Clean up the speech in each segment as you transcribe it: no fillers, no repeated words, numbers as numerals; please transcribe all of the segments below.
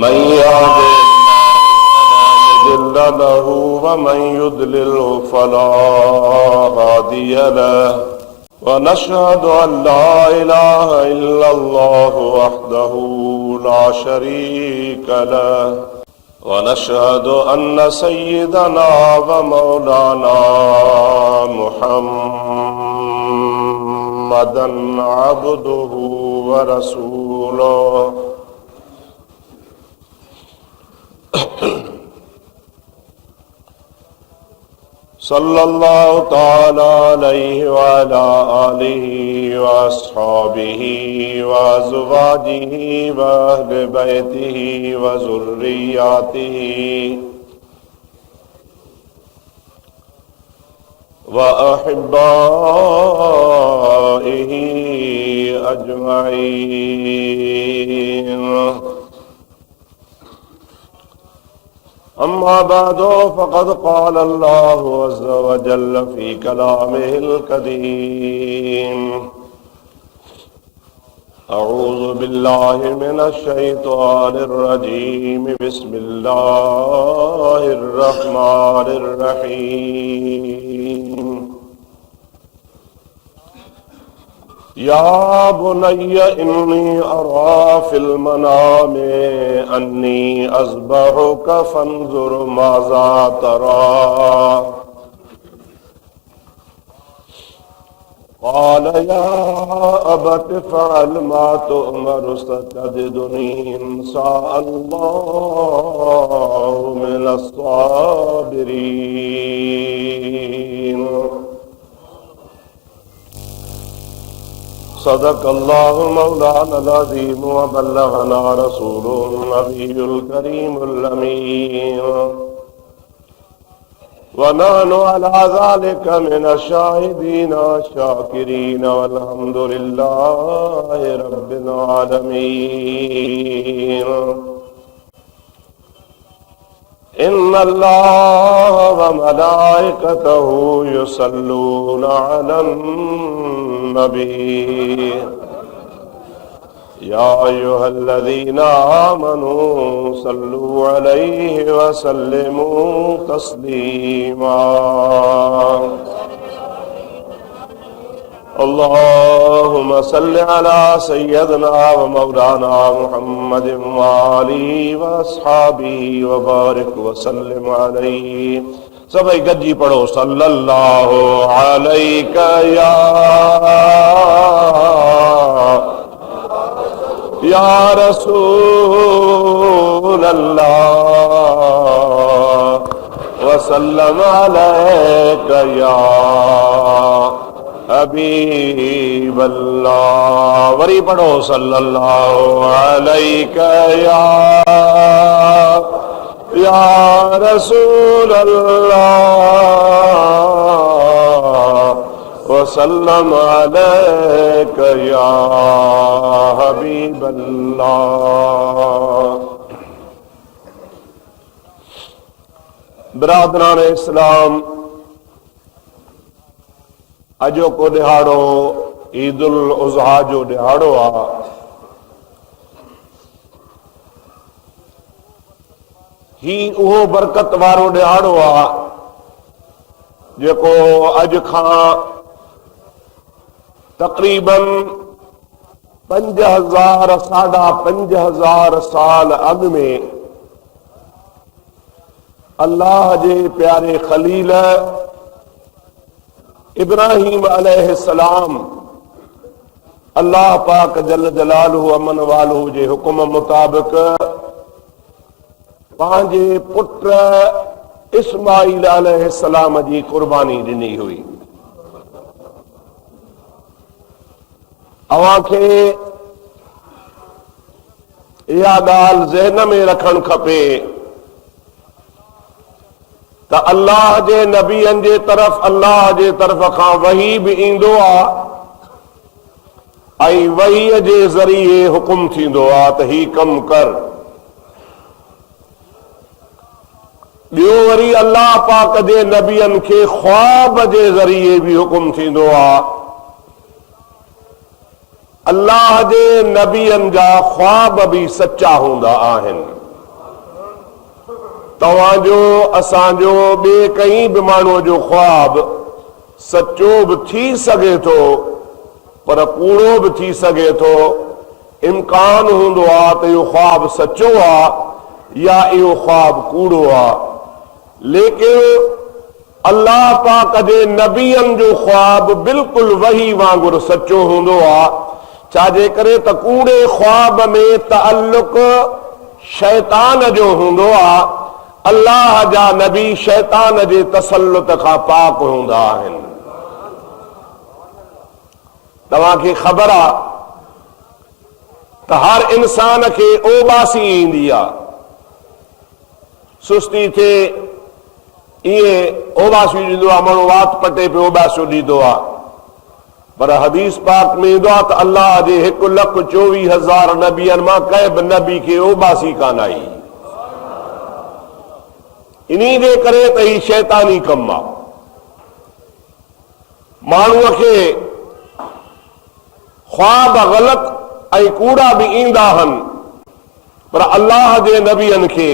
من يهده الله فلا مضل له ومن يضلل فلا هادي له ونشهد أن لا إله إلا الله وحده لا شريك له ونشهد أن سيدنا ومولانا محمدا عبده ورسوله सल्लल्लाहु ताला अलैहि वअला आलिहि व अस्हाबिहि व अज़वाजिहि व अहले बैतिहि व ज़ुर्रिय्यातिहि व अहिब्बाइहि अजमईन। अम्मा बादो फ़क़द क़ाल अल्लाहु अज़्ज़ा व जल्ल फ़ी कलामिहिल करीम अऊज़ु बिल्लाहि मिनश शैतानिर रजीम बिस्मिल्लाहिर रहमानिर रहीम। या बुनय्य इन्नी अरा फिल मनामे अन्नी अज़बहुका फंज़ुर माज़ा तरा क़ाल या अबति फ़अल मा तुअमर सतजिदुनी इंशाअल्लाहु मिनस साबिरीन। सदक़ल्लाहु मौलाना अज़ीम व बल्लगना रसूलुन नबियुल करीमुल अमीन व नहनु अला ज़ालिका मिनश शाहिदीन शाकिरीन वल्हम्दुलिल्लाहि रब्बिल आलमीन। इन्नल्लाह व मलाइकतहु युसल्लूना अलन नबी या अय्युहल्लज़ीना आमनू सल्लू अलैहि व सल्लिमू तस्लीमा। अल्लाहुम्मा सल्लि अला सय्यदना व मौलाना मुहम्मदिन व आलिहि व अस्हाबिहि व बारिक व सल्लिम अलैहि। सभी गद्दी पढ़ो सल्लल्लाहु अलैका या रसूल अल्लाह व सल्लम अलैका या हबीब अल्लाह। वरी पढ़ो सल्लल्लाहु अलैका या रसूल अल्लाह व सल्लम अलैका या हबीब अल्लाह। बिरादरान इस्लाम, अजो को दिहाड़ो ईदुल उज़हा जो दिहाड़ो आ। ही उहो बरकत वारो दिहाड़ो आ जेको अज खां तक़रीबन 5000 साढ़ा 5000 साल अॻु में अल्लाह जे प्यारे खलील इब्राहीम अलैहिस्सलाम अल्लाह पाक जल जलालहु अमन वालहु जे हुकुम मुताबिक पंहिंजे पुट इस्माईल अलैहिस्सलाम जी कुर्बानी ॾिनी हुई। अवां खे इहा ॻाल्हि ज़हन में रखणु खपे त अल्लाह जे नबियनि जे तरफ़ अल्लाह जे तरफ़ खां वही बि ईंदो आहे ऐं वहीअ जे ज़रिए हुकुम थींदो आहे त ही कमु कर। ॿियो वरी अल्लाह पाक जे नबियनि खे ख्वाब जे ज़रिए बि हुकुम थींदो आहे। अल्लाह जे नबियनि जा ख्वाब भी सच्चा हूंदा आहिनि। तव्हांजो असांजो ॿिए कंहिं बि माण्हूअ जो ख्वाब सचो बि थी सघे थो पर कूड़ो बि थी सघे थो। इम्कान हूंदो आहे त इहो ख्वाब सचो आहे या इहो ख्वाब कूड़ो आहे। लेकिन अल्लाह पाक जे नबियनि जो ख्वाब बिल्कुलु वही वांगुरु सचो हूंदो आहे। छाजे करे त कूड़े ख्वाब में ताल्लुक शैतान जो हूंदो आहे। अल्लाह जा नबी शैतान जे तसल्लुत खां पाक हूंदा आहिनि। तव्हांखे ख़बर आहे त हर इंसान खे ओबासी ईंदी आहे, सुस्ती थिए इएं ओबासियूं ॾींदो आहे, माण्हू वात पटे पियो ओबासियूं ॾींदो आहे। पर हदीस पाक में ईंदो आहे त अल्लाह जे 1,24,000 नबियनि मां कंहिं बि नबी खे ओबासी कान आई। इन्ही जे करे त ही शैतानी कम आहे। माण्हूअ खे ख्वाब ग़लत ऐं कूड़ा बि ईंदा आहिनि, पर अल्लाह जे नबियनि खे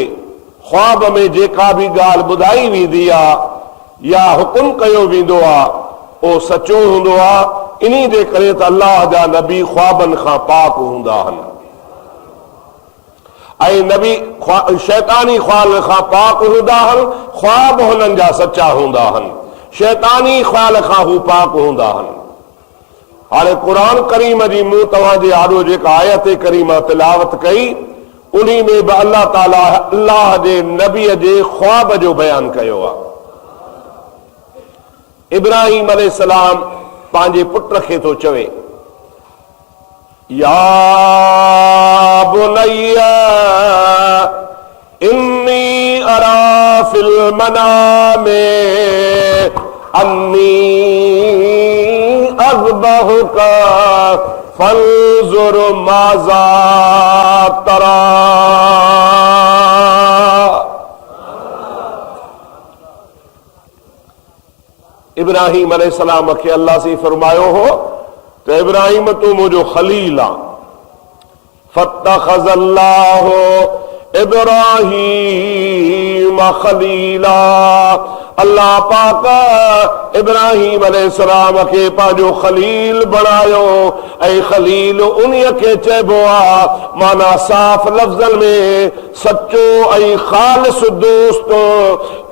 ख्वाब में जेका बि ॻाल्हि ॿुधाई वेंदी आहे या हुकुम कयो वेंदो आहे उहो सचो हूंदो आहे। इन्ही जे करे त अल्लाह जा नबी ख्वाबनि खां पाक हूंदा आहिनि ऐं नबी शैतानी ख्याल खां पाक हूंदा आहिनि। ख्वाब हुननि जा सचा हूंदा आहिनि, शैतानी ख्याल खां हू पाक हूंदा आहिनि। हाणे क़ुरान करीम जी मूं तव्हांजे आॾो जेका आयत करीमा तिलावत कई उन्ही में बि अल्लाह ताला अल्लाह जे नबीअ जे ख्वाब जो बयान कयो आहे। इब्राहिम अलैहिस्सलाम पंहिंजे पुट खे थो चवे, या बुनैया इन्नी अरा फिल मनामे अन्नी अज़बहुका फंजुर माज़ा तरा। इब्राहिम अलैहिस्सलाम खे अल्लाह से फरमायो हो त इब्राहिम तू मुझो खलील आ। फत्तखज़ल्लाहु इब्राहीम खलीला। अल्लाह पाक इब्राहिम अलैहिस्सलाम खे पंहिंजो खलील बणायो ऐं खलील उन्हीअ खे चइबो आहे माना साफ़ लफ़्ज़नि में सचो ऐं ख़ालिस दोस्त।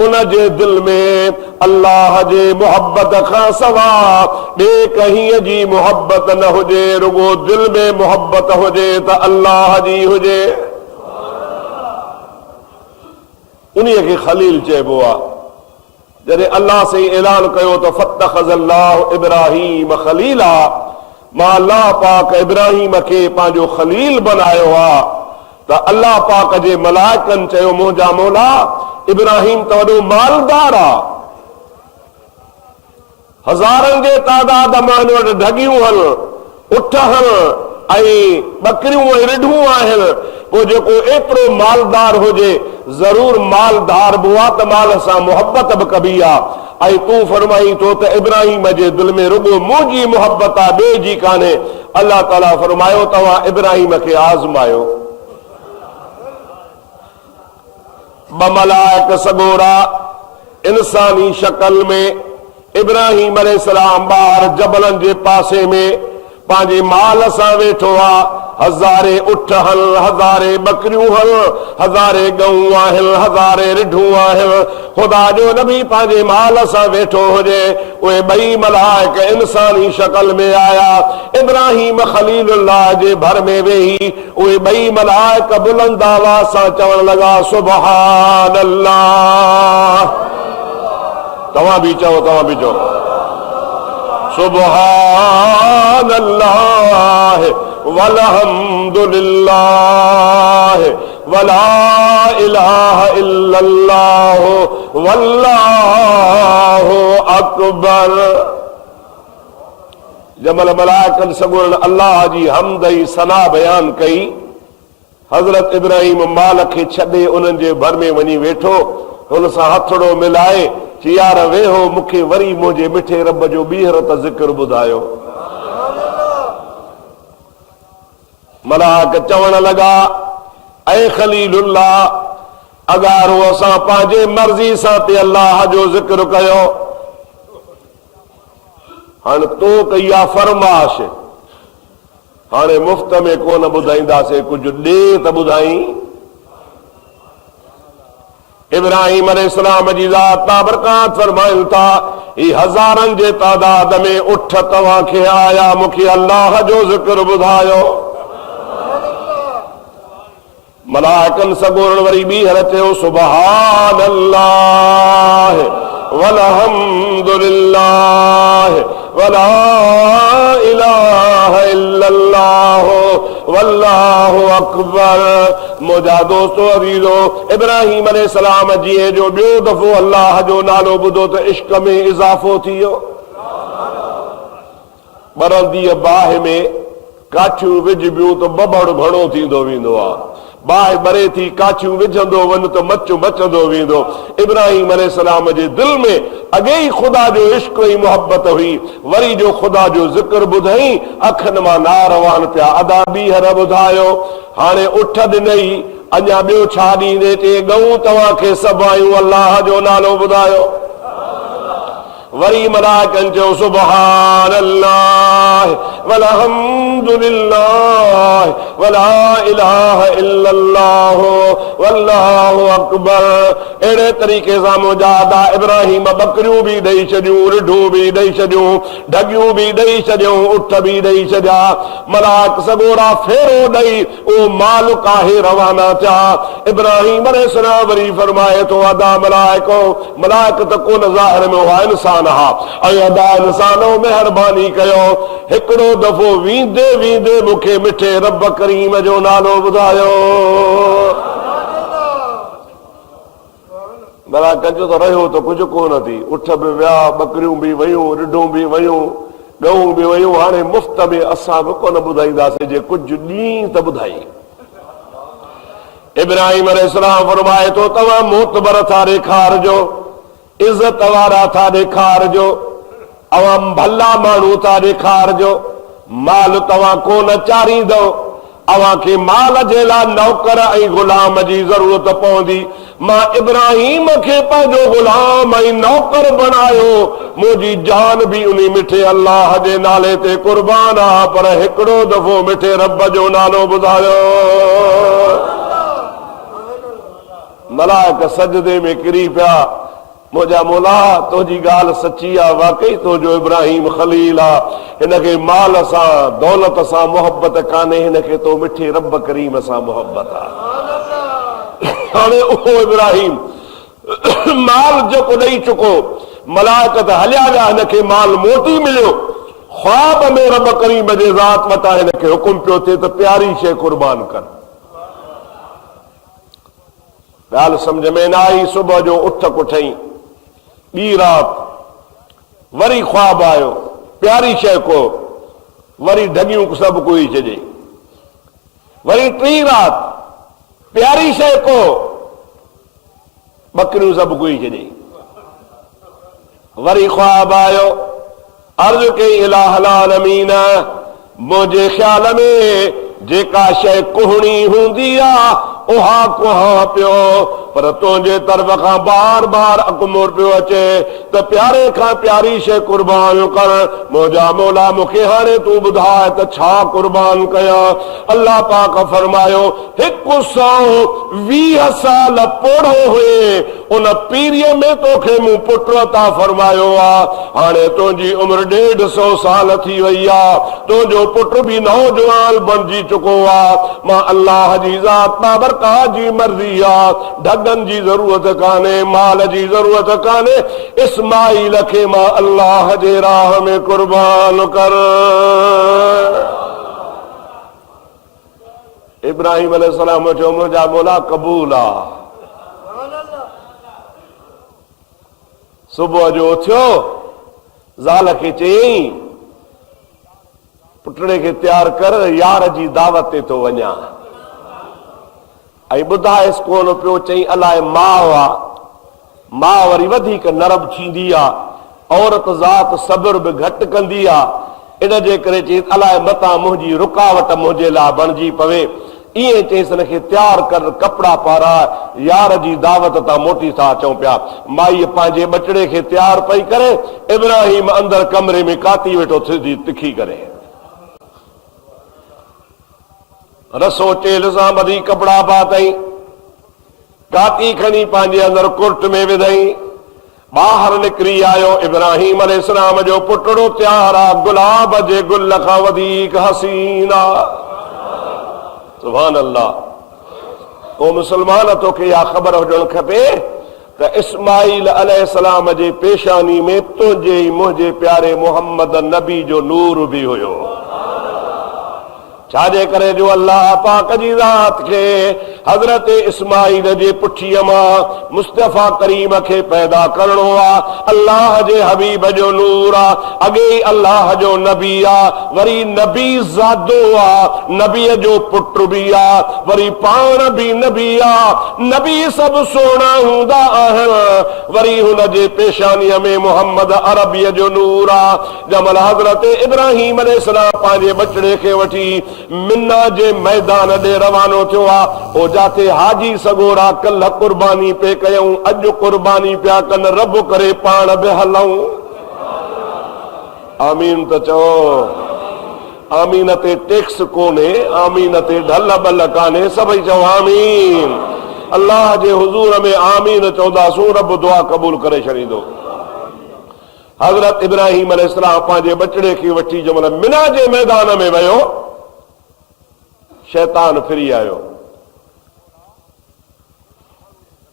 उन जे दिल में अल्लाह जे मोहब्बत खां सवा ॿिए कंहिं जी मोहब्बत न हुजे, रुगो दिल में मोहब्बत हुजे त अल्लाह जी हुजे। उन्हीअ खे खलील चइबो आहे। जॾहिं अल्लाह से ऐलान कयो त फत्तखज़ल्लाहु इब्राहीम खलीला, मां अल्लाह पाक इब्राहिम खे पंहिंजो खलील बनायो आहे त अल्लाह पाक जे मलाइकनि चयो मुंहिंजा मौला इब्राहिम त वॾो मालदार आहे, हज़ारनि जे तादाद मां हिन वटि ढगियूं आहिनि, उठ आहिनि ऐं बकरियूं ऐं रिढूं आहिनि। पोइ जेको एतिरो मालदार हुजे ज़रूर मालदार बि आहे त माल सां मोहब्बत बि कबी आहे। ऐं तूं फरमाई थो त इब्राहिम जे दिल में रुगो मुंहिंजी मोहब्बत आहे, ॿिए जी कान्हे। अल्लाह ताला फरमायो तव्हां इब्राहिम खे आज़मायो। ॿ मलाइक सॻोरा इंसानी शक्ल में इब्राहिम अलैहिस्सलाम ॿार जबलनि जे पासे में पंहिंजे माल सां वेठो आहे। हज़ारे उठ हल, हज़ारे बकरियूं हल, हज़ारे गऊं आहिनि, हज़ारे रिढूं आहिनि। ख़ुदा जो नबी पंहिंजे माल सां वेठो हुजे, उहे ॿई मलाइक इंसानी शक्ल में आया। इब्राहिम खलीलुल्लाह जे भर में वेही उहे ॿई मलाइक बुलंद आवाज़ सां चवण लॻा सुभान अल्लाह। तव्हां बि चओ, तव्हां बि चओ सुभान अल्लाह वल्हम्दुलिल्लाह वला इलाहा इल्लल्लाह वल्लाहु अकबर। जमल मलाइकनि सॻोरनि अल्लाह जी हमद ऐं सना बयान कई। हज़रत इब्राहिम माल खे छॾे उन्हनि जे भर में वञी वेठो, हुन सां हथड़ो मिलाए चई यार वेहो, मूंखे वरी मुंहिंजे मिठे रब जो ॿीहर त ज़िक्र ॿुधायो। मलाइक चवण लॻा ऐं खलीलुल्लाह अगर वो असां पंहिंजे मर्ज़ी सां ते अल्लाह जो ज़िक्र कयो, हाणे तो कई आहे फरमाश, हाणे मुफ़्त में कोन ॿुधाईंदासीं, कुझु ॾे त ॿुधाई। इब्राहिम अलैहिस्सलाम जी ज़ात ताबरकात फरमाइनि था, ही हज़ारनि जे तादाद में उठ तव्हांखे आया, मूंखे अल्लाह जो ज़िक्र ॿुधायो। मलाइकनि सगोरन वरी ॿीहर चयो, सुभान अल्लाह वलहम्दुलिल्लाह वला इलाहा इल्लल्लाह वल्लाहु अकबर। मुंहिंजा दोस्तो अज़ीज़ो, इब्राहिम अलैहिस्सलाम जीअं जो ॿियो दफ़ो अल्लाह जो नालो ॿुधो त इश्क में इज़ाफ़ो थी वियो। ॿरंदी बाहि में काठियूं विझबियूं त बबड़ घणो थींदो वेंदो आहे। बाहि ॿरे थी, काठियूं विझंदो वञ त मचु मचंदो वेंदो। इब्राहिम अलैहिस्सलाम जे दिलि में अॻे ई ख़ुदा जो इश्क ऐं मुहबत हुई, वरी जो ख़ुदा जो ज़िक्र ॿुधई, अखियुनि मां नारवान पिया अदा ॿीहर ॿुधायो। हाणे उठ ॾिनई, अञा ॿियो छा ॾींदे? चए ॻऊं तव्हांखे सभु आयूं, अल्लाह जो नालो ॿुधायो। वरी मलाइकनि चयो, सुभान अल्लाह वलहम्दुलिल्लाह वला इलाहा इल्लल्लाह वल्लाहु अकबर। अहिड़े तरीक़े सां मुजादा इब्राहिम बकरियूं बि ॾेई छॾियूं, रिढूं बि ॾेई छॾियूं, ढगियूं बि ॾेई छॾियूं, उठ बि ॾेई छॾिया। मलाइक सगोरा फेरो ॾेई उहो मालिक आहे रवाना थिया। इब्राहिम अलैहिस्सलाम वरी फरमाए थो, अदा मलाइको, मलाइक त कोन ज़ाहिर में हुआ इंसान हा, ऐं अदा इंसानो महिरबानी कयो, हिकिड़ो दफ़ो वींदे वींदे मूंखे मिठे रब करीम जो नालो ॿुधायो। भला कंजो त रहियो त कुझु कोन थी, उठ बि विया, बकरियूं बि वयूं, रिढूं बि वयूं, ॻऊं बि वयूं। हाणे मुफ़्त में असां बि कोन ॿुधाईंदासीं, जे कुझु ॾींहं त ॿुधाई। इब्राहिम अलैहिस्सलाम फरमाए थो, तव्हां मोतबर था ॾेखारिजो, इज़त वारा था ॾेखारिजो, अवां भला माण्हू था ॾेखारिजो, माल तव्हां कोन चारींदो, अवां खे माल जे लाइ नौकर ऐं गुलाम जी ज़रूरत पवंदी। मां इब्राहिम खे पंहिंजो गुलाम ऐं नौकर बणायो, मुंहिंजी जान बि उन मिठे अल्लाह जे नाले ते कुर्बान आहे, पर हिकिड़ो दफ़ो मिठे रब जो नालो ॿुधायो। मलाइक सजदे में किरी पिया, मुंहिंजा मौला तुंहिंजी ॻाल्हि सची आहे, वाकई तुंहिंजो इब्राहिम खलील आहे, हिनखे माल सां दौलत सां मोहबत कान्हे, हिनखे तो मिठे रब करीम सां मोहबत आहे। हाणे उहो इब्राहिम माल जेको ॾेई चुको, मलाइक त हलिया विया, हिनखे माल मोटी मिलियो। ख्वाब में रब करीम जे ज़ात वटां हिनखे हुकुम पियो थिए त प्यारी शइ कुर्बान कर। ॻाल्हि सम्झ में न आई। सुबुह जो उठ कुठई, ॿी राति वरी ख्वाब आयो, प्यारी शइ को, वरी ढगियूं सभु कोई छॾे, वरी टी राति प्यारी शइ को, बकरियूं सभु कोई छॾे, वरी ख्वाब आयो। अर्ज़ कई, इलाहल आलमीन, मुंहिंजे ख़्याल में जेका शइ कुहणी हूंदी आहे उहा कुहा पियो, पर तुंहिंजे तरफ़ खां बार बार अकुमोर पियो अचे त प्यारे खां प्यारी शइ कुर्बान कर। मुंहिंजा मौला मूंखे हाणे तूं ॿुधाए त छा कुर्बान कयां? अल्लाह पाक फरमायो, 120 साल पोढ़ो हुए, उन पीरीअ में तोखे मूं पुट अता फरमायो आहे। हाणे तुंहिंजी उमिरि 150 साल थी वई आहे, तुंहिंजो पुट बि नौजवान बणिजी चुको आहे। मां अल्लाह जी ज़ात बाबरकात जी मर्ज़ी आहे, ढगनि जी ज़रूरत कान्हे, माल जी ज़रूरत कान्हे, इस्माइल खे मां अल्लाह जे राह में कुर्बान कर। इब्राहिम अलैहिस्सलाम चयो, मुंहिंजा मौला क़बूल आहे। सुबुह जो उथियो, ज़ाल खे चयईं, पुटड़े खे तैयार कर, यार जी दावत ते तो वञा। ऐं ॿुधाएसि कोन पियो, चई अलाए माउ आहे, माउ वरी वधीक नरम थींदी आहे, औरत ज़ात सब्र बि घटि कंदी आहे, इन जे करे चई अलाए मतां मुंहिंजी रुकावट मुंहिंजे लाइ बणिजी पवे। इएं चईसि हिनखे तयारु कर, कपिड़ा पारा, यार जी दावत तां मोटी था अचूं पिया। माई पंहिंजे बचड़े खे तयारु पई करे, इब्राहिम अंदरि कमरे में काती वेठो सिधी तिखी करे, रसो चेल सां ॿधी कपिड़ा पातई, काती खणी पंहिंजे अंदरि कुर्ट में विधई, ॿाहिरि निकिरी आयो। इब्राहिम अलैहिस्सलाम जो पुटड़ो तयारु आहे, गुलाब जे गुल खां वधीक हसीन आहे। सुभान अल्लाह। ओ मुसलमान, तोखे इहा ख़बर हुजणु खपे त इस्माइल अलैहिस्सलाम जे पेशानी में तुंहिंजे मुंहिंजे प्यारे मोहम्मद नबी जो नूर बि हुयो। छाजे करे जो अल्लाह पाक जी ज़ात खे हज़रत इस्माइल जे पुठीअ मां मुस्तफ़ा करीम खे पैदा करणो आहे। अल्लाह जे हबीब जो नूर आहे, अॻे अल्लाह जो नबी आहे, वरी नबी ज़ादो आहे, नबीअ जो पुट बि आहे, वरी पाण बि नबी आहे। नबी सभु सुहिणा हूंदा आहिनि, वरी हुन जे पेशानीअ में मोहम्मद अरबीअ जो नूर आहे। जमल हज़रत इब्राहिम अलैहिस्सलाम पंहिंजे बचड़े खे वठी मिना जे मैदान ॾे रवानो थियो आहे। ओ जाते हाजी सगोरा कल्ह कुर्बानी पे कयूं, अॼु कुर्बानी पिया कनि, रब करे पाण बि हलूं। आमीन त चओ। आमीन ते टैक्स कोन्हे, आमीन ते ढल बल कान्हे, सभई चओ आमीन। अल्लाह जे हुज़ूर में आमीन चवंदासूं, रब दुआ क़बूल करे छॾींदो। हज़रत इब्राहिम अलैहिस्सलाम पंहिंजे बचड़े खे वठी जंहिंमहिल मिना जे मैदान में वियो, शैतान फिरी आयो।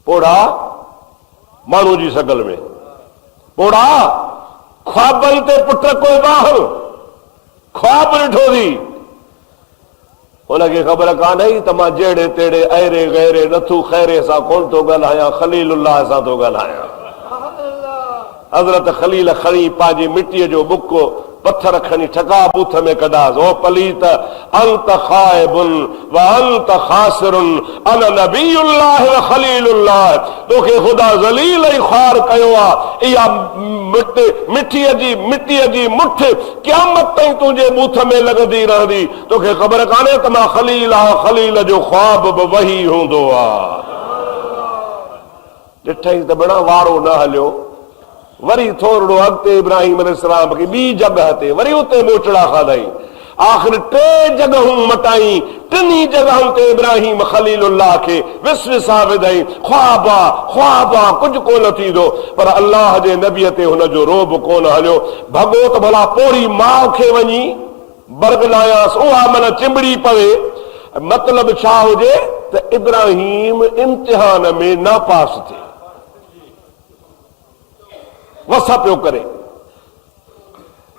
पोड़ा माण्हू जी शकल में, पोड़ा ख्वाबनि ते पुट कोई ॿाहिरि ख्वाब ॾिठो थी। हुनखे ख़बर कान्हे त मां जहिड़े तेड़े अहिड़े गैरे नथू खैरे सां कोन थो ॻाल्हायां, खलीलुल्लाह सां थो ॻाल्हायां। हज़रत खलील खणी पंहिंजी मिटीअ जो बुको पत्थर खणी ठका बूथ में कढास। ओ पलीत, अंत खाइबुन व अंत खासिरुन, अन नबीउल्लाह व खलीलुल्लाह। तोखे ख़ुदा ज़लील ई ख़्वार कयो आहे। इहा मिटीअ जी मुठ क़यामत ताईं तुंहिंजे बूथ में लॻंदी रहंदी। तोखे ख़बर कान्हे त मां खलील आहियां, खलील जो ख्वाब बि वही हूंदो आहे। ॾिठई त बड़ा वारो न हलियो। वरी थोरो अॻिते इब्राहिम अलैहिस्सलाम खे ॿी जॻह ते वरी उते मोचड़ा खाधई। आख़िर टे जॻहूं मटाई, टिनी जॻहुनि ते इब्राहिम खलीलुल्लाह खे विसविसा विधई। ख्वाबा कुझु कोन थींदो, पर अल्लाह जे नबीअ ते हुनजो रोब कोन हलियो। भॻो त भला पोड़ी माउ खे वञी बरगलायास, उहा मन चिंबड़ी पवे। मतिलब छा हुजे त इब्राहिम इम्तिहान में नापास थिए, वस पियो करे।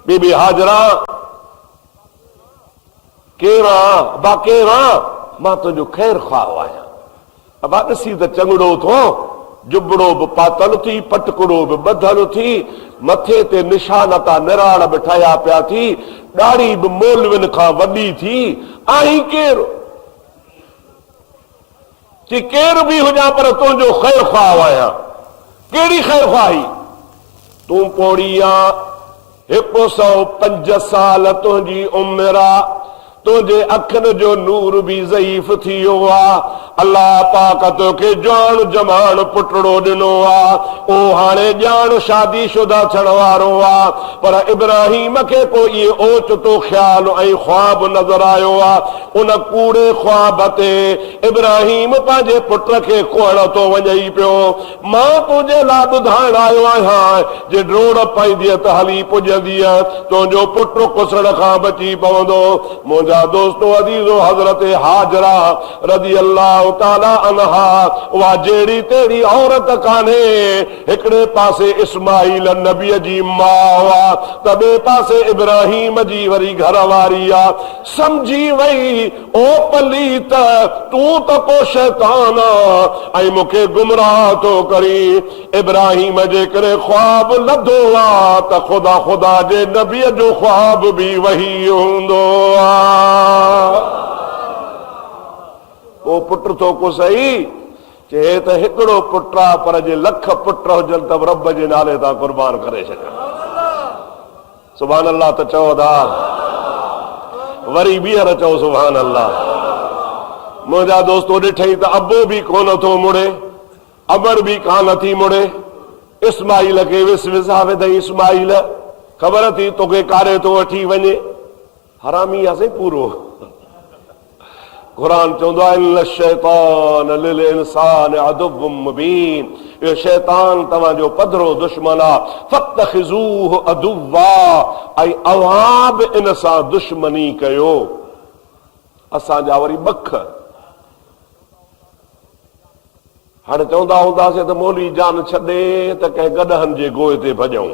बीबी हाजरा, केरु आं? अबा केरु आं? मां तुंहिंजो ख़ैर ख़्वाह आहियां। अबा ॾिसी त चङड़ो थो, जुबड़ो बि पातल थी, पटकड़ो बि ॿधल थी, मथे ते निशान था निराड़ बि ठहिया पिया थी, ॾाढ़ी बि मौलविन खां वॾी थी। आहीं केरु? कि केरु बि हुजां, पर तुंहिंजो ख़ैर ख़्वाह आहियां। कहिड़ी ख़ैर ख़्वाही? तूं पोड़ी आ, 105 साल तुंहिंजी उमिरि आ, तुंहिंजे अखियुनि जो नूर बि ज़ईफ़ थी वियो आहे। अल्लाह पाक तोखे ॼाण जमान पुटड़ो ॾिनो आहे। ओ हाणे ॼाण शादी शुदा थियण वारो आहे, पर इब्राहिम खे को इहे ओचितो ख़्याल ऐं ख्वाब नज़र आयो आहे। उन कूड़े ख्वाब ते इब्राहिम पंहिंजे पुट खे कोहण थो वञई पियो। मां तुंहिंजे लाइ ॿुधाइण आयो आहियां, जे ड्रोड़ पवंदीअ त हली पुॼंदीअ, तुंहिंजो पुट कुसण खां बची पवंदो। मुंहिंजा दोस्तो अज़ीज़ो, हज़रत हाजरा रज़ी अल्लाह ताला अन्हा, उहा जहिड़ी तेड़ी औरत कान्हे। हिकिड़े पासे इस्माइल नबीअ जी माउ आहे, त ॿिए पासे इब्राहिम जी वरी घर वारी आहे। समझी वई, ओ पलीत, तूं त को शैतान ऐं मूंखे गुमराह थो करी। इब्राहिम जे करे ख्वाब लधो आहे त ख़ुदा जे नबीअ जो ख्वाब बि वही हूंदो आहे। ओ पुट थो को सही, चए त हिकिड़ो पुट आहे, पर जे लख पुट हुजनि त रब जे नाले तां कुर्बान करे छॾियो। सुभान अल्लाह त चओ था, वरी ॿीहर चओ सुभान अल्लाह। मुंहिंजा दोस्त ॾिठई त अबो बि कोन थो मुड़े, अमर बि कान थी मुड़े। इस्माइल खे विसा विधई। इस्माइल ख़बर थी तोखे कारे थो वठी वञे। हरामी आहे पूरो। क़ुरान चवंदो आहे इन्न शैतान लिल इंसान अदुव्वुम मुबीन, इहो शैतान तव्हांजो पधरो दुश्मन आहे। फत्तखिज़ूहु अदुव्वा, ऐं अव्हां बि इन सां दुश्मनी कयो। असांजा वरी बख हाणे चवंदा हूंदासीं त मौलवी जान छॾे त कंहिं गॾहनि जे गोए ते भॼूं,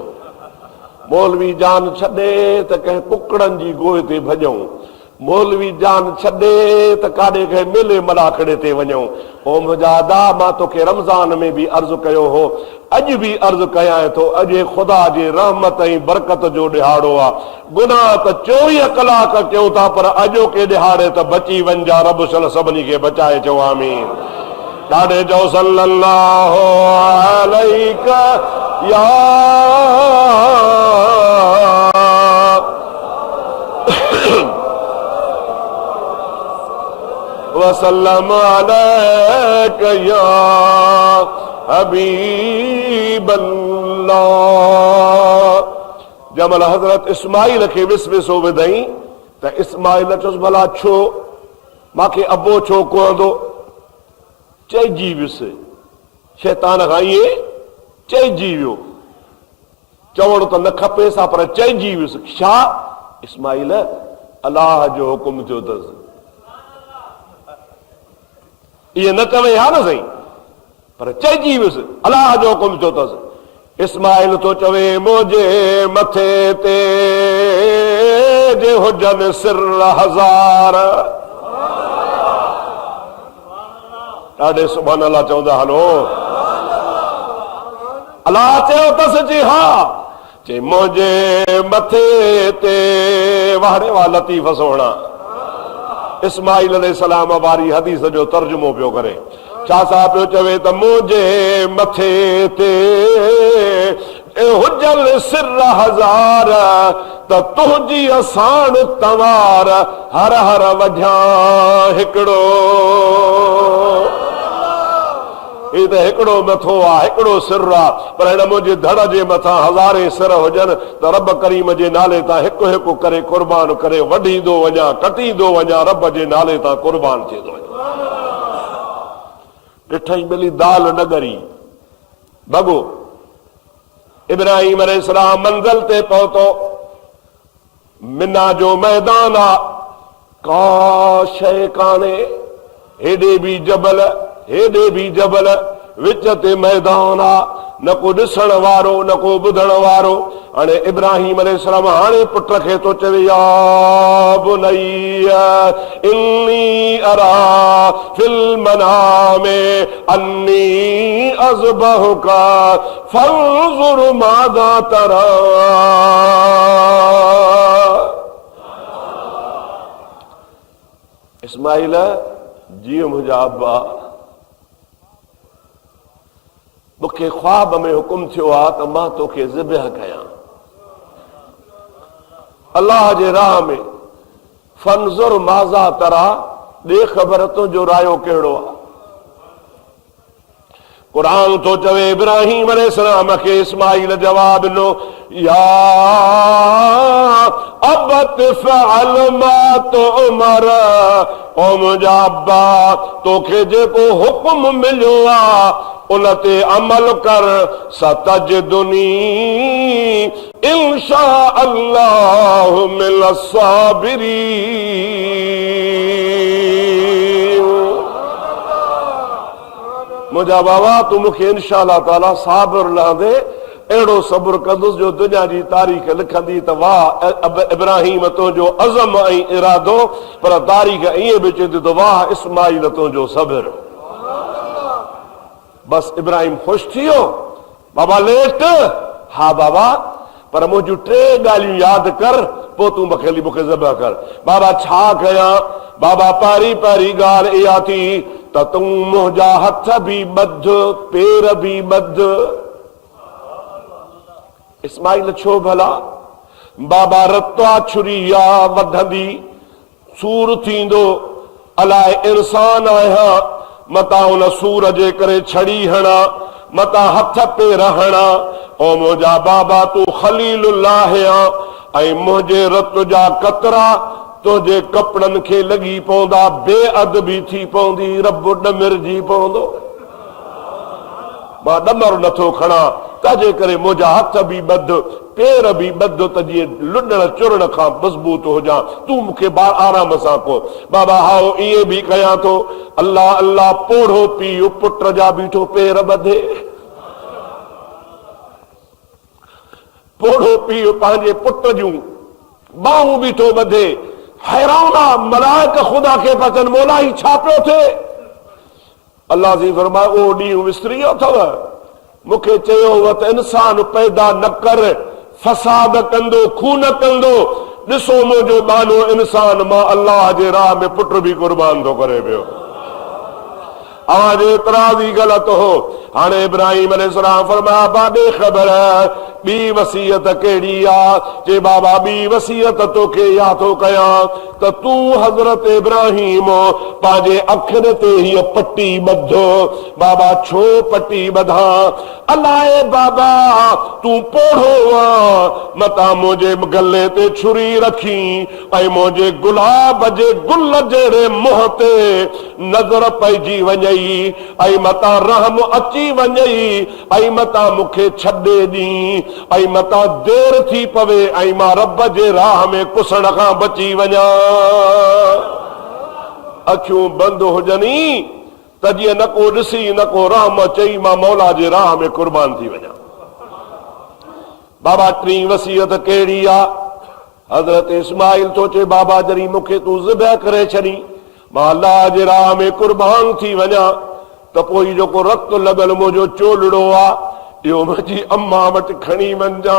मौलवी जान छॾे त कंहिं कुकड़नि जी गोए ते भॼूं, मौलवी जान छॾे त काॾे कंहिं मेले मलाखड़े ते वञूं। ओ मुंहिंजा अदा, मां तोखे रमज़ान में बि अर्ज़ु कयो हो, अॼु बि अर्ज़ु कयां थो, अॼु ख़ुदा जे रहमत ऐं बरकत जो ॾिहाड़ो आहे। गुनाह त 24 कलाक कयूं था, पर अॼोके ॾिहाड़े त बची वञा। रब सभिनी खे बचाए चओ आमीन। ॾाढे चओ सल्लल्लाहु अलैका या वसल्लम अलैका या हबीबल्लाह। जमल हज़रत इस्माइल खे विसो विधई त इस्माइल चुसि भला छो मूंखे अबो छो कोंदो? चइजी वियुसि शैतान खां, इहे चइजी वियो। चवण त न खपे सा, पर चइजी वियुसि। छा? इस्माइल अलाह जो हुकुम थियो अथसि। इहे न चवे हा न सही, पर चइजी वियुसि अलाह जो हुकुम थियो अथसि। इस्माइल तो चवे मुंहिंजे मथे ते जे हुजनि सिर हज़ार। ॾाढे सुभान अल्लाह चवंदा हलो। अलाह चयो अथसि जी हा, चई मुंहिंजे मथे ते वाहड़े वाह लतीफ़ सोहणा। इस्माइल अलैहिस्सलाम वारी हदीस जो तर्जुमो पियो करे। छा सा पियो चवे त मुंहिंजे मथे ते हुजल सिर हज़ार, त तुंहिंजी असाण तवार हर हर वझां हिकिड़ो। ही त हिकिड़ो मथो आहे, हिकिड़ो सिर आहे, पर हिन मुंहिंजे धड़ जे मथां हज़ारे सिर हुजनि त रब करीम जे नाले तां हिकु हिकु करे कुर्बान करे वढींदो वञा, कटींदो वञा, रब जे नाले तां कुर्बान थींदो वञा। ॾिठई मिली दाल न ॻरी भॻो। इब्राहिम अलैहिस्सलाम मंज़िल ते पहुतो। मिना जो मैदान आहे, का शइ कान्हे, हेॾे बि जबल हेॾे बि जबल, विच ते मैदान आहे, न को ॾिसण वारो न को ॿुधण वारो। हाणे इब्राहिम अलैहिस्सलाम हाणे पुट खे तो चवे या बुनैया इन्नी अरा फिल मनामे अन्नी अज़बहुका फंज़ुर माज़ा तरा। इस्माइल जी मुंहिंजा अब्बा, मूंखे ख्वाब में हुकुम थियो आहे त मां तोखे ज़िबह कयां अल्लाह जे राह में। फंज़ुर माज़ा तरा, ॾे ख़बर तुंहिंजो रायो कहिड़ो आहे। क़ुरान तो चवे इब्राहिम अलैहिस्सलाम खे इस्माइल जवाब ॾिनो या अबत फ़अल मा तुअमर। ओ मुंहिंजा अब्बा, तोखे जेको हुकुम मिलियो आहे उन ते अमल कर। सतजदुनी इंशा अल्लाह मिनस साबिरीन। मुंहिंजा बाबा, तूं मूंखे इंशा अल्लाह ताला साबिर लहंदे अहिड़ो सब्र कंदुसि जो दुनिया जी तारीख़ लिखंदी त वाह इब्राहिम तुंहिंजो अज़म ऐं इरादो, पर तारीख़ ईअं बि चवंदी त वाह इस्माइल तुंहिंजो सब्र। बस इब्राहिम ख़ुशि थी वियो। बाबा लेट। हा बाबा, पर मुंहिंजूं 3 ॻाल्हियूं यादि कर, पोइ तूं मूंखे ज़बह कर। बाबा छा कयां? बाबा पहिरीं ॻाल्हि इहा थी त तूं मुंहिंजा हथ बि ॿध, पेर बि ॿध। इस्माइल छो भला? बाबा रत्वा छुरी या वढंदी सूर थींदो, अलाए इंसान आहियां मता उन सूर जे करे छड़ी हणा मता हथ पेर हणा ओ मुंहिंजा बाबा तू खलीलुल्लाह ऐं मुंहिंजे रत जा कतरा तुंहिंजे कपड़नि खे लॻी पवंदा बेअदबी थी पवंदी रब ॾमिरजी पवंदो मां ॾमर नथो खणा तंहिंजे करे मुंहिंजा हथ बि ॿध पेर बि ॿध त जीअं लुॾण चुरण खां मज़बूत हुजां तूं मूंखे आराम सां को बाबा हाओ ईअं बि कयां थो अल्लाह अल्लाह पोढ़ो पीउ पुट जा बीठो पेर ॿधे पोढ़ो पीउ पंहिंजे पुट जूं बाहूं बीठो ॿधे हैरान आहे मलाइक ख़ुदा खे पचन मौला ही छा पियो थिए अल्लाह जी फरमाए उहो ॾींहुं विसरी वियो अथव मूंखे चयो हुओ त इंसान पैदा न कर फसाद कंदो खून कंदो ॾिसो मुंहिंजो बानो इंसान मां अल्लाह जे राह में पुट बि कुर्बान थो करे पियो आवाज एतराज़ी गलत हो हाणे इब्राहिम अलैहिस्सलाम फरमाया बाबे ख़बर ॿी वसीयत कहिड़ी आहे जे बाबा ॿी वसीयत तोखे या थो कयां त तूं हज़रत इब्राहिम पंहिंजे अखियुनि ते हीअ पटी ॿधो बाबा छो पटी ॿधां अलाए बाबा तूं पोढ़ो आ मता मुंहिंजे गले ते छुरी रखी ऐं मुंहिंजे गुलाब जे गुल जहिड़े मुंहं ते नज़र पइजी वञई ऐं मता रहम अची वञई ऐं मता मूंखे छॾे ॾी ऐं मता देर थी पवे ऐं मां रब जे राह में कुसण खां बची वञा अखियूं बंदि हुजनि त जीअं न को ॾिसी न को रहम चई मां मौला जे राह में कुर्बान थी वञा बाबा टी वसीयत कहिड़ी आहे हज़रत इस्माइल थो चए बाबा जॾहिं मूंखे तूं ज़िबह करे छॾी मां अल्लाह जे राह में कुर्बान थी वञा त पोइ जेको रत लॻल मुंहिंजो चोलड़ो आहे इहो मुंहिंजी अम्मा वटि खणी वञा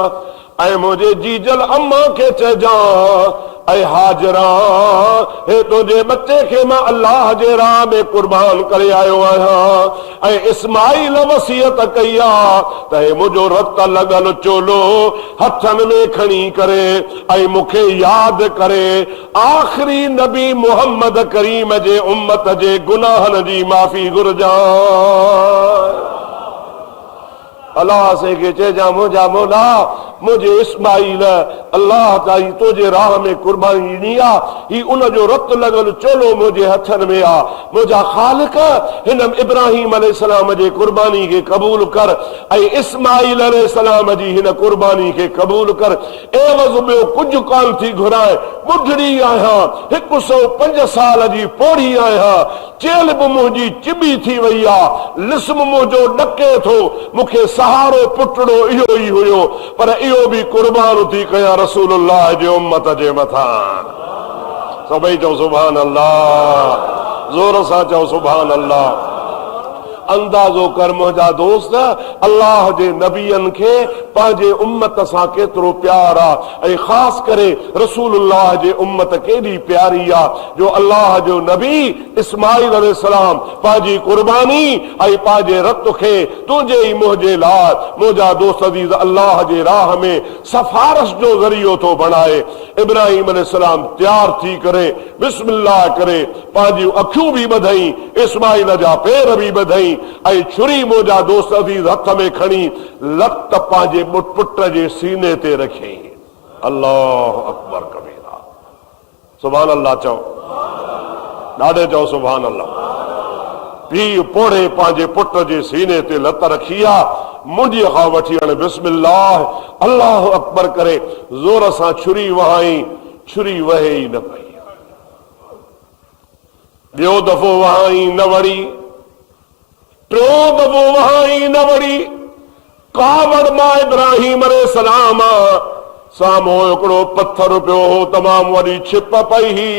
ऐं मुंहिंजे जीजल अम्मा खे चइजां ऐं हाजरा हे तुंहिंजे बच्चे खे मां अल्लाह जे राह में कुर्बान करे आयो आहियां ऐं इस्माइल वसीयत कई आहे त हे मुंहिंजो रत लॻल चोलो हथनि में खणी करे ऐं मूंखे यादि करे आख़िरी नबी मुहम्मद करीम जे उम्मत जे गुनाहनि जी माफ़ी घुरजां अल्लाह से के चइजां मुंहिंजा मौला मुंहिंजे इस्माइल अल्लाह ताई तुंहिंजे राह में कुर्बानी ॾिनी आहे ही उन जो रत लॻल चोलो मुंहिंजे हथनि में आहे मुंहिंजा ख़ालिक हिन इब्राहिम अलैहिस्सलाम जे कुर्बानी खे क़बूल कर ऐं इस्माइल अलैहिस्सलाम जी हिन कुर्बानी खे क़बूल कर एवज़ ॿियो कुझु कान थी घुराए ॿुढड़ी आहियां 105 साल जी पोढ़ी आहियां चेल बि मुंहिंजी चिॿी थी वई आहे लिस्म मुंहिंजो ॾके थो मूंखे सहारो पुटड़ो इहो ई हुयो पर इहो बि कुर्बान थी कयां रसूलुल्लाह जे उम्मत जे मथां सभई चओ सुभान अल्लाह ज़ोर सां चओ सुभान अल्लाह अंदाज़ो कर मुंहिंजा दोस्त अल्लाह जे नबियनि खे पंहिंजे उम्मत सां केतिरो प्यार आहे ऐं ख़ासि करे रसूलुल्लाह जे उम्मत केॾी प्यारी आहे जो अल्लाह जो नबी इस्माइल अलैहिस्सलाम पंहिंजी कुर्बानी ऐं पंहिंजे रत खे तुंहिंजे ई मुंहिंजे लाइ मुंहिंजा दोस्त अज़ीज़ अल्लाह जे राह में सफ़ारिश जो ज़रियो थो बणाए इब्राहिम अलैहिस्सलाम तैयार थी करे बिस्मिल्लाह करे पंहिंजूं अखियूं बि ॿधई इस्माइल जा पेर बि ॿधई ऐं छुरी मुंहिंजा दोस्त अज़ीज़ हथ में खणी लत पंहिंजे पुट जे सीने ते रखी अल्लाह अकबर कबीरा सुभान अल्लाह चओ ॾाढे चओ सुभान अल्लाह पीउ पोढ़े पंहिंजे पुट जे सीने ते लत रखी आहे मुंडी खां वठी हाणे बिस्मिल्लाह अल्लाह अकबर करे ज़ोर सां छुरी वहाई छुरी वहे ई न पई ॿियो दफ़ो वहाई न वड़ी टियों दफ़ो वहाई न वड़ी कावड़ मां इब्राहिम अलैहिस्सलाम साम्हूं हिकिड़ो पत्थर पियो हो तमामु वॾी छिप पई ही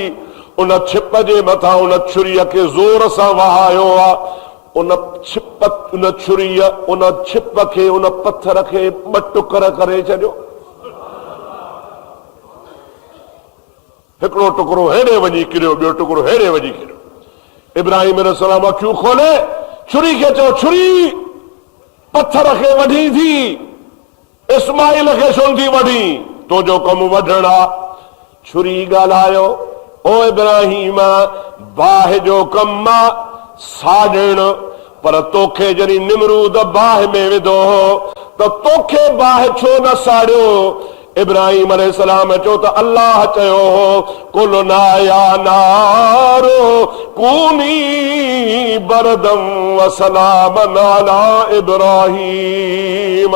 उन छिप जे मथां उन छुरीअ खे ज़ोर सां वहायो आहे उन छुरीअ उन छिप खे उन पत्थर खे ॿ टुकर करे छॾियो हिकिड़ो टुकड़ो हेॾे वञी किरियो ॿियो टुकड़ो हेॾे वञी किरियो इब्राहिम अलैहिस्सलाम अखियूं खोले छुरी खे चओ छुरी पत्थर खे वढी थी इस्माइल खे छो थी वढी तुंहिंजो कमु वढण आहे छुरी ॻाल्हायो ओ इब्राहिम बाहि जो कम साजण पर तोखे जॾहिं निमरूद बाहि में विधो त तोखे बाहि छो न साड़ियो? इब्राहिम अलैहिस्सलाम चयो त अल्लाह चयो हो कुल नाया नारो कूनी बरदम व सलामन अला इब्राहिम।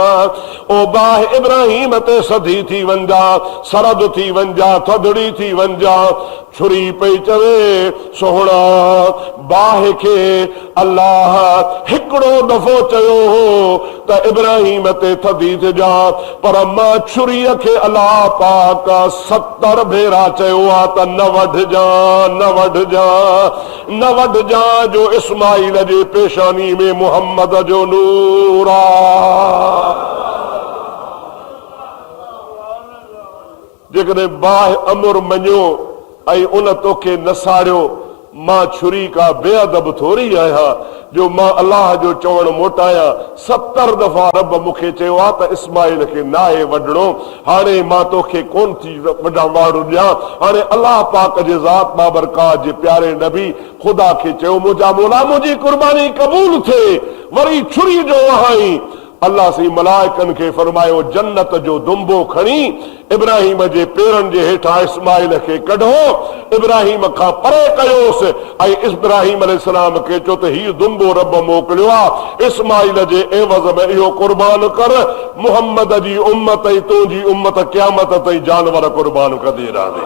ओ बाहि इब्राहिम ते सधी थी वंजा, सरद थी वंजा, थधड़ी थी वंजा। छुरी पई चवे सोहणा बाहि खे अल्लाह हिकिड़ो दफ़ो चयो हो त इब्राहिम ते थधी थिजा, पर मां छुरीअ खे अल्लाह पाक 70 भेरा चयो आहे त न वढजा, न वढजा, न वढजा, जो इस्माइल जे पेशानी में मुहम्मद जो नूर आहे। जेकॾहिं बाहि अमुर मञियो ऐं उन तोखे न साड़ियो, मां छुरी का बेअदब थोरी आहियां जो मां अल्लाह जो चवण मोटायां। 70 दफ़ा रब मूंखे चयो आहे त इस्माइल खे नाहे वढणो, हाणे मां तोखे कोन थी वॾा वाड़ू ॾियां। हाणे अल्लाह पाक जे ज़ात बाबरकात जे प्यारे नबी ख़ुदा खे चयो मुंहिंजा मौला मुंहिंजी कुर्बानी क़बूल थिए, वरी छुरी जो वहाई। अल्लाह सी मलाइकनि खे फरमायो जन्नत जो दुंबो खणी इब्राहिम जे पेरनि जे हेठां इस्माइल खे कढो, इब्राहिम खां परे कयोसि ऐं इब्राहिम अलैहिस्सलाम खे चयो त हीउ दुंबो रब मोकिलियो आहे, इस्माइल जे एवज़ में इहो कुर्बान कर। मुहम्मद जी उम्मत ऐं तुंहिंजी उम्मत क़यामत ताईं जानवर कुर्बान कंदी रहंदी।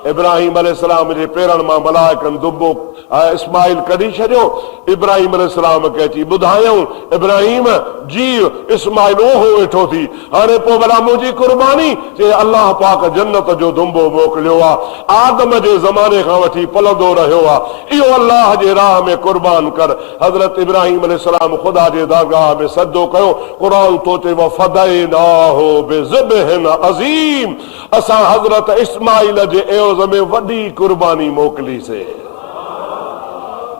इब्राहिम अलैहिस्सलाम जे पेरनि मां मलाइकनि दुंबो इस्माइल कढी छॾियो। इब्राहिम अलैहिस्सलाम खे अची ॿुधायऊं इब्राहिम जीव इस्माइल ओहो वेठो थी, हाणे पोइ भला मुंहिंजी कुर्बानी? चए अल्लाह पाक जन्नत जो दुंबो मोकिलियो आहे, आदम जे ज़माने खां वठी पलंदो रहियो आहे, इहो अल्लाह जे राह में कुर्बान कर। हज़रत इब्राहिम अलैहिस्सलाम ख़ुदा जे दरगाह में सजदो कयो। क़ुरान तो चए वफ़दैनाहु बिज़िब्हिन अज़ीम, असां हज़रत इस्माइल जे एवज़ में वॾी कुर्बानी मोकिलीसीं।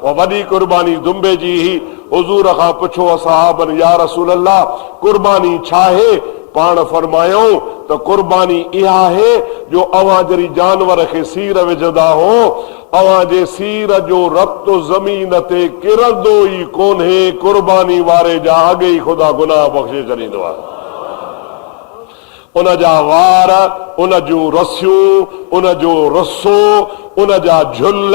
वॾी कुर्बानी दुंबे जी ही। हुज़ूर खां पुछो असहाबनि या रसूल अल्लाह कुर्बानी छा आहे? पाण फरमायूं त कुर्बानी इहा आहे जो अवां जहिड़ी जानवर खे सीर विझंदा हो, अवां जे सीर जो रत ज़मीन ते किरंदो ई कोन्हे, कुर्बानी वारे जा अॻे ई ख़ुदा गुनाह बख़्शे छॾींदो आहे। उन जा वार, उन जूं रसियूं, उन जो रसो, उन जा झुल,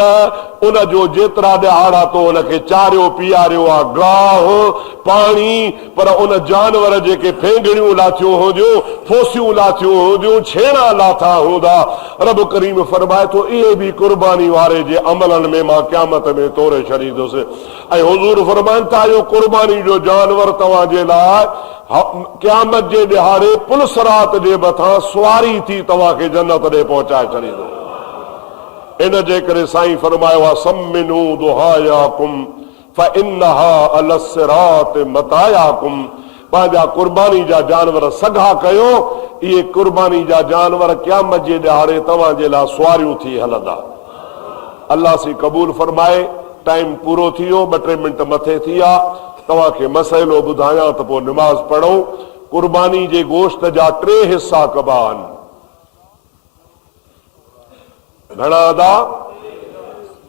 उन जो जेतिरा ॾिहाड़ा तो उनखे चारियो पीआरियो आहे, गाह पाणी, पर उन जानवर जेके फेंगड़ियूं लाथियूं हूंदियूं, फोसियूं लाथियूं हूंदियूं, छेड़ा लाथा हूंदा, रब करीम फरमाए थो इहे बि कुर्बानी वारे जे अमलनि में मां क़यामत में तोड़े छॾींदुसि। ऐं हुज़ूर फरमाइनि था इहो कुर्बानी जो जानवर तव्हां जे लाइ क़यामत जे ॾिहाड़े पुलसरात जे मथां सुवारी थी तव्हांखे जन्नत ॾे पहुचाए छॾींदो। इन जे करे साईं फरमायो आहे सम्मिनू दुहायाकुम फइन्नहा अलस्सिरात मतायाकुम, पंहिंजा कुर्बानी जा जानवर सघा कयो, इहे कुर्बानी जा जानवर क़यामत जे ॾिहाड़े तव्हां जे लाइ सुवारियूं थी हलंदा। अल्लाह सी क़बूल फरमाए। टाइम पूरो थी वियो, 2-3 मिंट मथे थी विया। तव्हांखे मसइलो ॿुधायां त पोइ निमाज़ पढ़ूं। कुर्बानी जे गोश्त जा 3 हिसा कबा आहिनि। घणा अदा?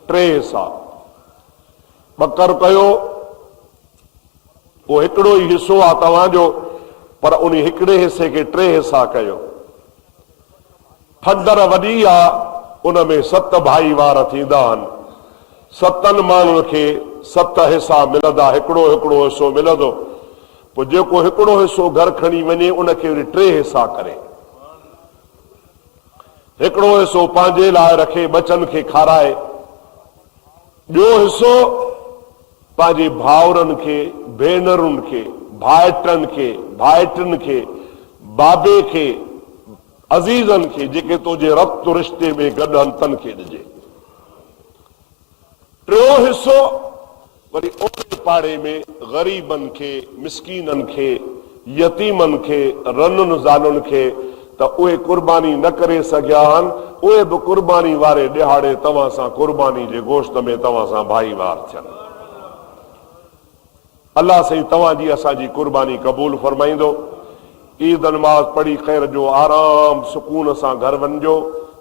3 हिसा। बकर कयो, उहो हिकिड़ो ई हिसो आहे तव्हांजो, पर उन हिकिड़े हिसे खे 3 हिसा कयो। फंडर वॾी आहे, उन में 7 भाईवार थींदा आहिनि। 7 माण्हुनि खे 7 हिसा मिलंदा, हिकिड़ो हिकिड़ो हिसो मिलंदो। पोइ जेको हिकिड़ो हिसो घर खणी वञे उनखे वरी 3 हिसा करे, हिकिड़ो हिसो पंहिंजे लाइ रखे, बचनि खे खाराए, ॿियो हिसो पंहिंजे भाउरनि खे, भेनरुनि खे, भाइटनि खे, भाइटियुनि खे, बाबे खे, अज़ीज़नि खे, जेके तुंहिंजे रब्त रिश्ते में गॾु आहिनि तन खे ॾिजे। 3 हिसो वरी ओड़े पाड़े में ग़रीबनि खे, मिसकीननि खे, यतीमनि खे, रनुनि ज़ालुनि खे, त उहे कुर्बानी न करे सघिया आहिनि, उहे बि कुर्बानी वारे ॾिहाड़े तव्हां सां कुर्बानी जे गोश्त में तव्हां सां भाईवार थियनि। अल्लाह साईं तव्हांजी असांजी कुर्बानी क़बूल फरमाईंदो। ईद नमाज़ पढ़ी ख़ैर जो आराम सुकून सां घर वञिजो।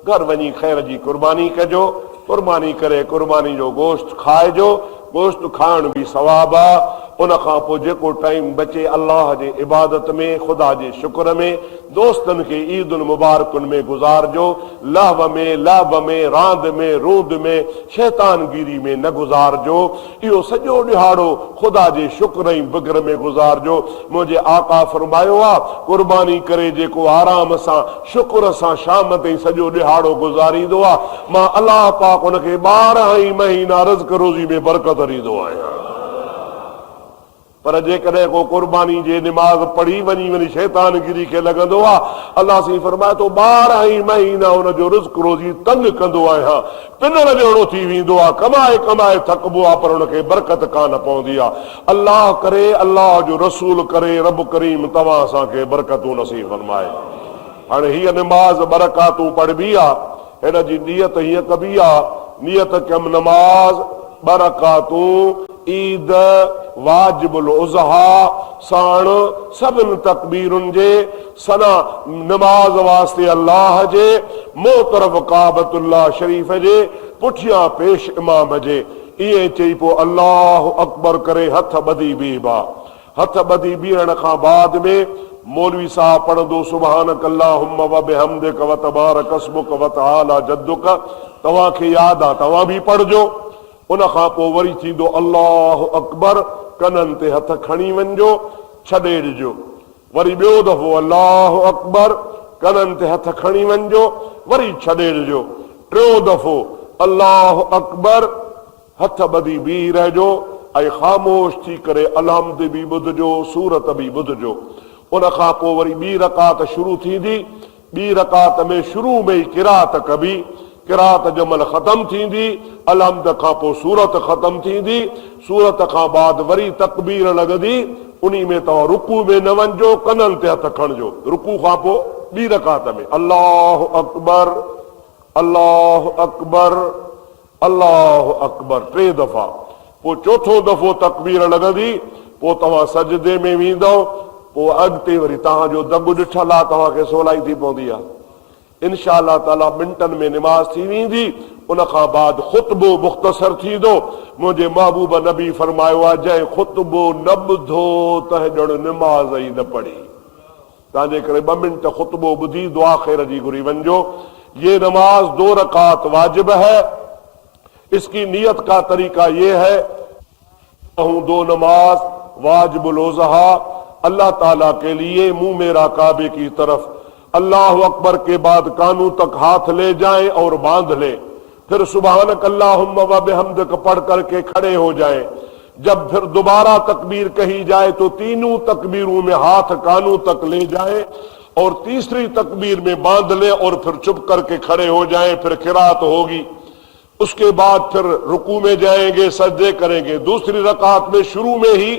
घर वञी ख़ैर जी कुर्बानी कजो, कुर्बानी करे कुर्बानी जो गोश्त खाइजो। गोश्त खाइण बि सवाब आहे। उन खां पोइ जेको टाइम बचे अल्लाह जे इबादत में, ख़ुदा जे शुक्र में, दोस्तनि खे ईद उल मुबारकुनि में गुज़ारजो। लहव में, लाभ में, रांदि में, रूद में, शैतानगिरी में न गुज़ारजो। इहो सॼो ॾिहाड़ो ख़ुदा जे शुक्र ऐं बिगर में गुज़ारजो। मुंहिंजे आका फरमायो आहे, कुर्बानी करे जेको आराम सां शुक्र सां शाम ताईं सॼो ॾिहाड़ो गुज़ारींदो आहे, मां अलाह पाक उनखे 12 ई महीना रिज़्क़ रोज़ी में बरकत ॾींदो आहियां। पर जेकॾहिं को कुर्बानी जे निमाज़ पढ़ी वञी शैतानगिरी खे लॻंदो आहे, अलाह साईं फरमाए थो 12 ई महीना हुनजो रिज़्क़ रोज़ी तंग कंदो आहियां, पिनण जहिड़ो थी वेंदो आहे, कमाए कमाए थकबो आहे, पर हुनखे बरकत कान पवंदी आहे। अलाह करे, अलाह जो रसूल करे, रब करीम तव्हां असांखे बरकतूं नसीब फरमाए। हाणे हीअ निमाज़ बरकातूं पढ़बी आहे, हिन जी नियत हीअं कबी आहे, नियत कयमि नमाज़ बरकातूं ईद वाजिबुल उज़हा साण सभिनी तकबीरुनि जे सना नमाज़ वास्ते अल्लाह जे मोहतरम काबतुल्लाह शरीफ़ जे पुठियां पेश इमाम जे ईअं चई पोइ अल्लाह अकबर करे हथ ॿधी बीहबा। हथ ॿधी बीहण खां बाद में मौलवी साहब पढ़ंदो सुभानक अल्लाहुम्मा व बिहम्दिक व तबारक अस्मुक व तआला जद्दुक। तव्हांखे यादि आहे, तव्हां बि पढ़जो। उन खां पोइ वरी थींदो अल्लाह अकबर, कननि ते हथ खणी वञिजो, छॾे ॾिजो। वरी ॿियो दफ़ो अल्लाह अकबर, कननि ते हथ खणी वञिजो, वरी छॾे ॾिजो। टियों दफ़ो अल्लाह अकबर, हथ ॿधी बीह रहिजो ऐं ख़ामोश थी करे अलहम्द बि ॿुधजो, सूरत बि ॿुधजो। उन खां पोइ वरी ॿी रकात शुरू थींदी। ॿी रकात में शुरू में ई किरात कबी, किरात जमल ख़तम थींदी, अलहम्द खां पोइ सूरत ख़तम थींदी। सूरत खां बाद वरी तकबीर लॻंदी। उन्ही में तव्हां रुकू में न वञिजो, कननि ते हथ खणिजो। रुकू खां पोइ ॿी रकात में अल्लाह अकबर, अल्लाह अकबर, अल्लाह अकबर 3 दफ़ा। पोइ चौथो दफ़ो तकबीर लॻंदी। पोइ तव्हां सजदे में वेंदव। पोइ अॻिते वरी तव्हांजो दॻु ॾिठल आहे, तव्हांखे सवलाई थी पवंदी आहे। इंशा अल्लाह ताला मिंटनि में निमाज़ थी वेंदी। उन खां बाद ख़ुतबो मुख़्तसर थींदो। मुंहिंजे महबूब नबी फरमायो आहे, जंहिं ख़ुतबो न ॿुधो तंहिं ॼण निमाज़ ई न पढ़ी। तव्हांजे करे 2 मिंट ख़ुतबो ॿुधी दुआ ख़ैर जी घुरी वञिजो। ये नमाज 2 रकात वाजिब है। इसकी नियत का तरीका ये है, 2 नमाज वाजिबुल उज़हा अल्लाह ताला के लिए मुंह मेरा काबे की तरफ अल्लाह अकबर के बाद कानों तक हाथ ले जाएं और बांध ले। फिर सुभानक अल्लाहुम्मा व बिहम्दिक पढ़ करके खड़े हो जाएं। जब फिर दोबारा तकबीर कही जाए तो तीनों तकबीरों में हाथ कानों तक ले जाएं और तीसरी तकबीर में बांध ले और फिर चुप करके खड़े हो जाएं। फिर किरात होगी। उसके बाद फिर रुकू में जाएंगे, सजदे करेंगे। दूसरी रकात में शुरू में ही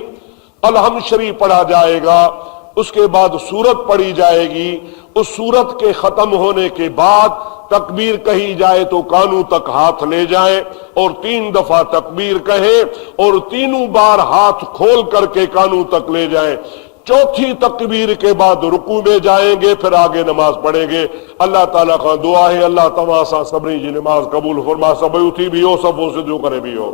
अलहम शरीफ पढ़ा जाएगा। उसके बाद सूरत पढ़ी जाएगी। उस सूरत के खत्म होने के बाद तकबीर कही जाए तो कानों तक हाथ ले जाए और 3 दफा तकबीर कहे और तीनों बार हाथ खोल करके कानों तक ले जाए। चौथी तकबीर के बाद रुकू में जाएंगे, फिर आगे नमाज पढ़ेंगे। अल्लाह ताला का दुआ है, अल्लाह तमाम सभी जी नमाज कबूल फरमा। सब उठी भी हो, सब सिद्धू करे भी हो।